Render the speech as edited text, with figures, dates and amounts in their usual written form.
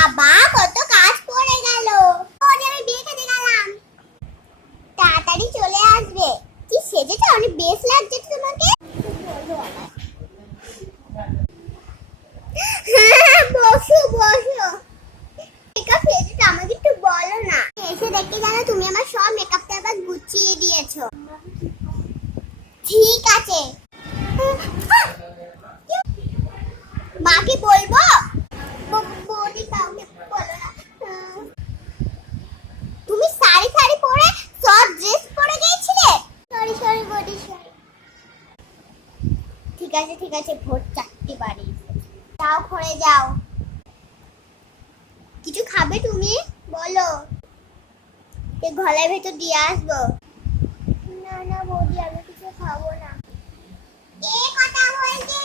বাবা কত কাজ পড়ে গেল। ওরে আমি বিয়ে খেতে গেলাম, তাড়াতাড়ি চলে আসবে। কি সেজেছো, অনেক বেশ লাগছে তো তোমাকে। হ্যাঁ বসো বসো। মেকআপ সেজেছো, আমাকে একটু বলো না। এসে দেখতে জানো তুমি আমার সব মেকআপটা আবার গুছিয়ে দিয়েছো। ঠিক আছে, মাকে বলবো? বৌদি কাউকে বলো না। তুমি শাড়ি শাড়ি পরে শর্ট ড্রেস পরে গিয়েছিলে? সরি সরি বৌদি সরি। ঠিক আছে ভোর 4টে বাড়ি যাও, ঘরে যাও। কিছু খাবে তুমি? বলো, এই গলার ভেতর দিয়ে আসবো। না না বৌদি, আমি কিছু খাবো না। এ কথা বলছে